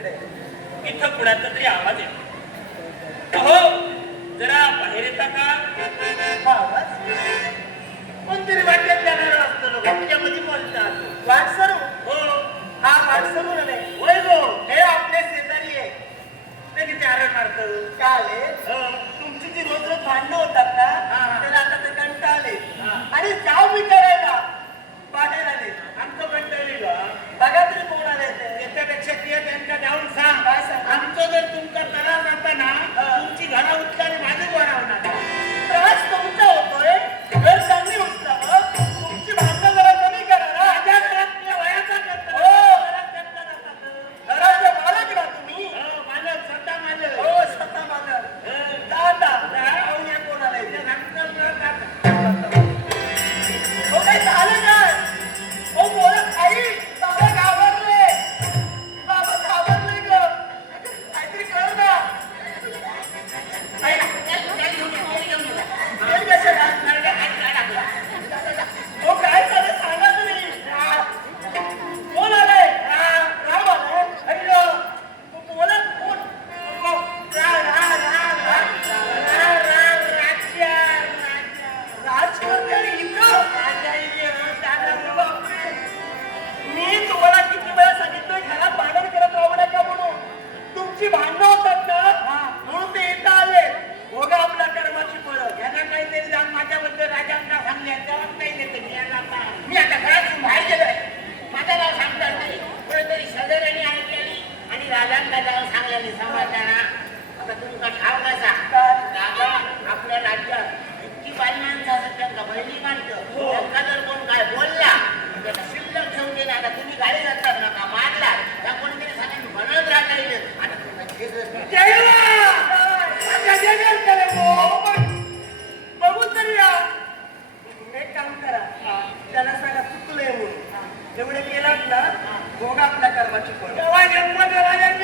इथं कुणाचा तरी आवाज येतो. हो जरा बाहेर येता का? आवाज? कोणतरी वाटत जाणार असतो वाक्यामध्ये बोलतात. वाटसर? हो. हा वाटसर नाही होय गो हे आपले शेजारी आहे. ते किती आरण मारतो? काय? हो. तुमची जी रोज रोज भांडणं होतात ना तर आता ते कंटा आले आणि जाऊ मी करायला बाहेर आले आमचं कंटाळलेलं बघा तरी कोण आले ते. अध्यक्ष त्यांच्या जाऊन सांग. आमचं जर तुमचा करार नसताना एवढे केलात ना भोग आपला कर्माची कोण देवा जन्म देवा जन्म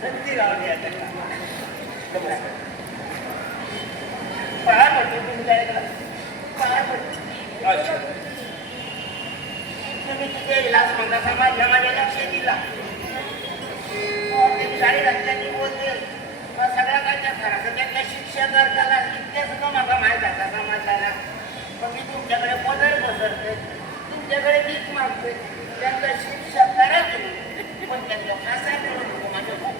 संधी लावली आहे त्याला. पाय पडतो तुम्ही तिथे इलाज म्हणता माझ्या लक्ष दिला साडे रस्त्यांनी बोलते. सगळ्या कायच्या घराचं त्यांना शिक्षा करताना इतक्या सुद्धा माझा माहीत आता समाजाला. मग मी तुमच्याकडे पदर पसरते तुमच्याकडे मीच मागते. त्यांना शिक्षा करा तुम्ही. पण त्यांना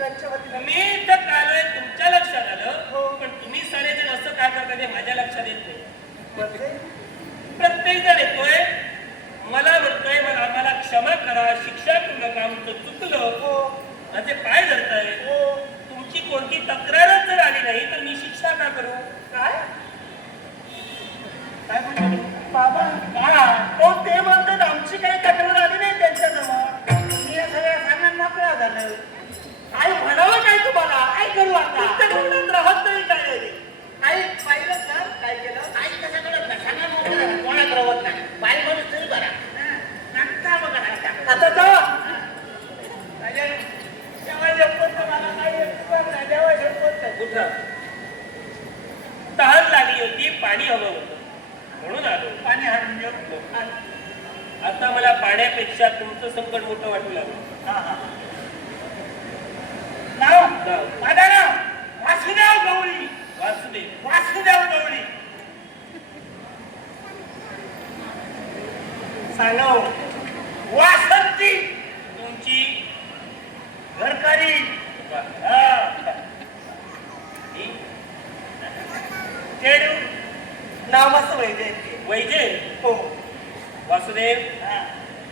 त्यांच्या वतीनं. मी आलोय तुमच्या लक्षात आलं हो. पण तुम्ही सारेजण असं का करता ते माझ्या लक्षात येत नाही. म्हणजे? प्रत्येक जण येतोय मला म्हणतोय मला आम्हाला क्षमा करा शिक्षा करू नका आमचं चुकलं. हो. माझे पाय धरताय. हो. तुमची कोणती तक्रारच जर आली नाही तर मी शिक्षा का करू? काय? काय म्हणतो बाबा का हो ते म्हणतात आमची काही तक्रार आली नाही त्यांच्याजवळ. मी सगळ्या सांगून मोकळा झालं काय काय तुम्हाला काय करू आता तुमच्याकडून राहत नाही काय नाही. आई पाहिलं का काय केलं आई कसं कळत नाही सांगा मोकळं झालं. कोणात रवत नाही बाई म्हणून तरी बरा नंतर बघा नंतर. आता जावा राजा, जेव्हा जपत तर मला काही येत नाही, जेव्हा जपत तर. उठा तहान लागली होती पाणी हवं होतं म्हणून आलो पाणी हाडून जेवतो. आता मला पाण्यापेक्षा तुमचं संकट मोठं वाटू लागलं हा, हा. नाव नाव. माझं नाव वासुदेव गवळी वासुदेव वासुदेव गवळी सांगा हो. वासंती. तुमची घरकारी. चेडू नाव मस्त वैद्य वैजे हो. वासुदेव.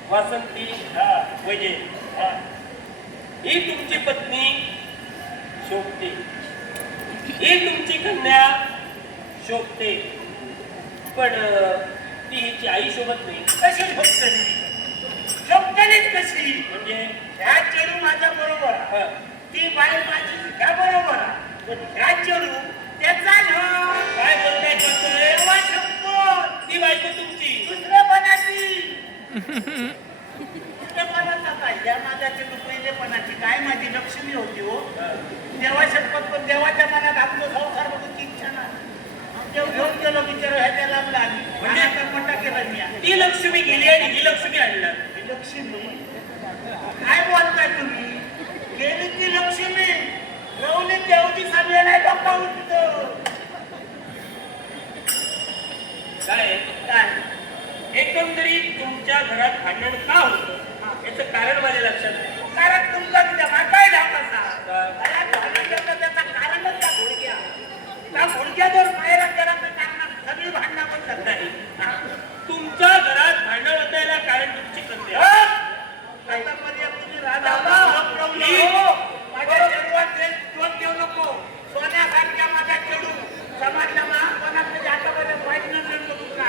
वासंती? हा. वैजे हा. तुमची पत्नी शोभते. ही तुमची कन्या शोभते. पण ती हिची आई शोभत नाही. कशी झोपतली झोपतलीच कशी? म्हणजे? ह्या चेडू माझ्या बरोबर ती बाई माझी ह्या बरोबर. पण ह्या चेडू त्याचा. काय बोलताय. ती बायको तुमची. दुसऱ्या पणाची दुसऱ्या पणाचा काय माझ्या चेडू पहिलेपणाची. काय माझी लक्ष्मी होती हो. देवा शपथ पण देवाच्या मनात आपलं संसार बघूची इच्छा नाही. घेऊन गेलो बिचार ह्याच्या लागला म्हणजे? केला मी. ती लक्ष्मी गेली आणि ही लक्ष्मी आणणार. लक्ष्मी काय बोलताय तुम्ही? गेली ती लक्ष्मी. रवली देवची सांगले नाही बाप्पा उठतो काय? काय? एकंदरीत तुमच्या घरात भांडण का होतं? याचं कारण माझ्या लक्षात नाही. कारण तुमचा जमा काय धावता काय? त्याचा कारणच त्या घोडक्या त्या घोडक्यावर बाहेर घराचं टाकणार सगळी भांडणं पण करतात नाही. तुमच्या घरात कारण तुमची कन्या आतापर्यंत तुम्ही राजाला हपरवलं हो. माझ्या चेडूवर ते दोष देऊ नको. सोन्यासारख्या माझ्या चेडू समाजला महापणाकडे आतापर्यंत वाईट न मिळतो तुला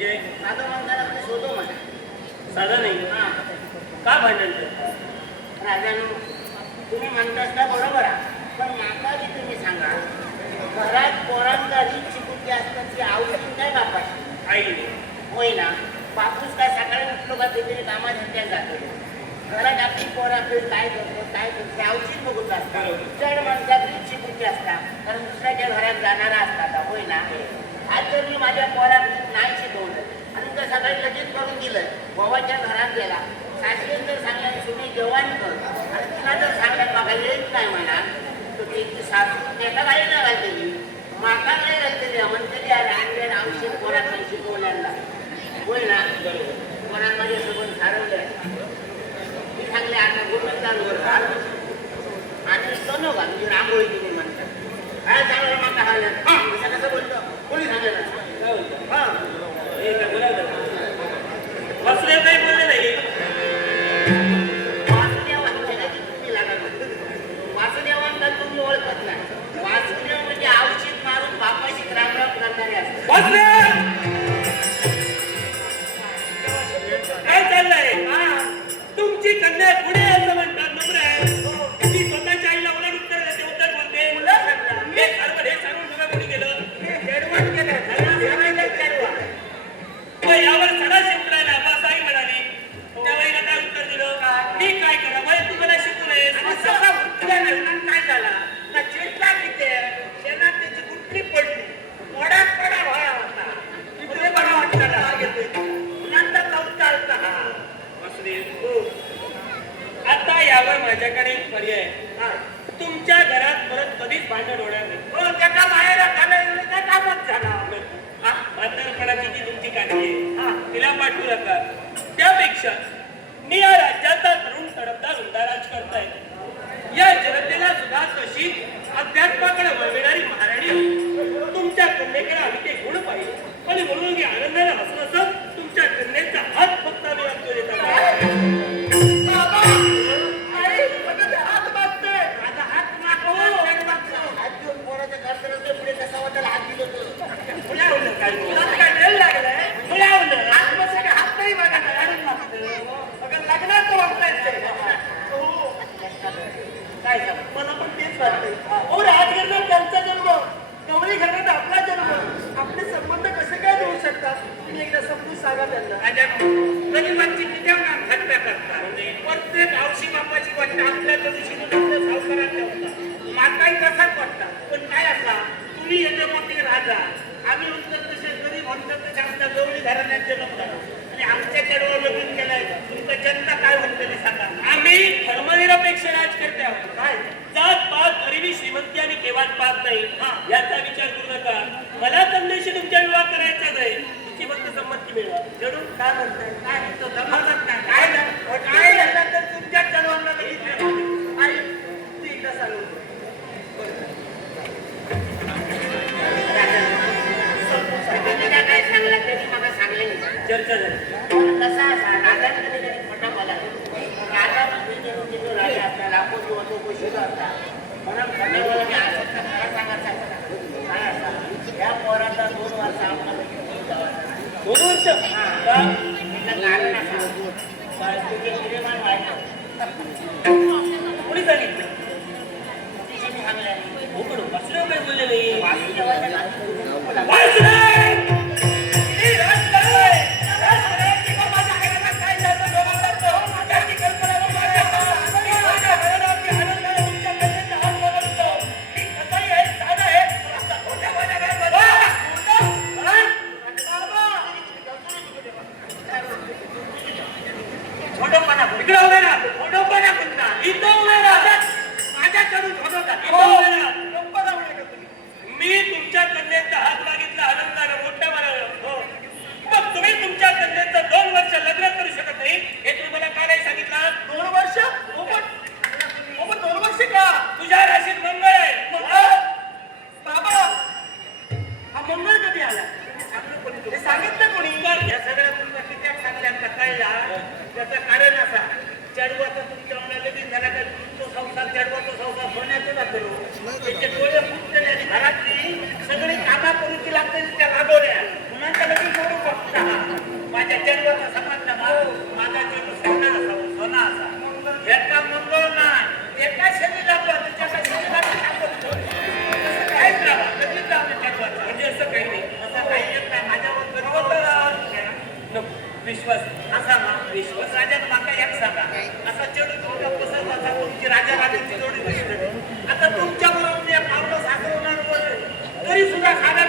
म्हणजे साधा म्हणताना तू शोधो म्हणा. साधा नाही. हा. का भांडण? करता राजानो तुम्ही म्हणतास ना बरोबर आहे. पण बी तुम्ही सांगा घरात पोरांचा रीत चिकुटी असतात ती आवडीन काय बापाची. आईने होय ना? बापूस काय सकाळी उठलो का ते तरी कामा धंद्यात जातो. घरात आपली पोर आपली काय करतो काय करतो अवचित बघत असतात. चढ माणसातली शिकूची असतात. कारण दुसऱ्याच्या घरात जाणारा असतात. होय ना? आज जर मी माझ्या पोरात नाही शिकवलं आणि तर सकाळी लगेच करून दिलं भावाच्या घरात गेला सासरी जर सांगल्याने तुम्ही जेवण कर. आणि तुला जर सांगल्यात मागा येत नाही म्हणा. तर त्याची सासू त्याला काही नाही घालतेली माका नाही घालतेली म्हणतेली आणलेलं औषध पोरात नाही शिकवल्याला होय ना? पोरांमध्ये सगळं सारवलं मी सांगले आता गोविंदांवर घाल आणि सोनो घाल म्हणजे रांगोळी तुम्ही बोलतो कोणी हे काही बोलले आता माझ्याकडे एक पर्याय तुमच्या घरात परत कधीच भांडण होणार नाही. हो त्याच्या बाहेर घालायला काय झाला म्हातारपणाची ती तुमची काळजी आहे. तिला पाठवू नका. त्यापेक्षा मी या राज्याचा तरुण तडफदार उमदा करताय. या जनतेला सुद्धा तशी अध्यात्माकडे वळविणारी महाराणी तुमच्या कन्येकडे आम्ही ते गुण पाहिजे आणि म्हणून मी आनंदाने हसत हसत तुमच्या कन्येचा हात फक्त आम्ही लागतो देतात बाबा आई बघा हात मागतोय आता हात मागतो हात देऊन पोराच्या कर्तव्याच्या पुढे कसा वाटेल हात दिलो तर फुलावलं काय तुला काय वेळ लागलाय फुलावलं हात बसा का हात नाही बघा काढून मागतो बघा लग्नाचं वाटतंय काय झालं मला पण तेच वाटतंय हो राजघरात त्यांचा जन्म गवळी घरात आपला जन्म आपले संबंध कसे काय होऊ शकतात समजून सांगा त्यांना. गरीबांची किती हत्या करतात. प्रत्येक बापाची आपल्या दिवशी सावकारांच्या होता. माताही तसाच वाटतात पण काय असा? तुम्ही येते मोठे राजा. आम्ही म्हणतो तसे गरीब म्हणतो तसे आमच्या गवळी घराण्यात जन्म झाला आणि आमच्या कडवर लग्न केलंय तुमचं जनता काय म्हणते सांगा आम्ही धर्मनिरपेक्ष राजकर्ते आहोत काय जात पात गरिबी श्रीमंती आणि केवाट पाहत नाही याचा विचार करू नका मला कन्याशी तुमच्या विवाह करायचाच आहे तुमची काय काय तो नाही काय काय झालं तर तुमच्याच तू एकदा सांगू काय सांगला तरी मला सांगले चर्चा झाली कसा असा राजाने कधी राजा म्हणजे जो राजा लाखो तो असता म्हणून मी सांगायचा काय असा या पोराचा दोन वर्ष आम्हाला घेऊन जावाचा दोन वर्ष हा. का? त्याचं कारण असं काय तुझे श्रीमान व्हायचं कोणी सांगितलं अतिशय मी सांगले हो पण वासुदेव काय बोलले नाही वासुदेवाच्या नावाने वासुदेव! आता तुमच्या बरोबर मी म्हणजे पावलं होणार तरी सुद्धा साधारण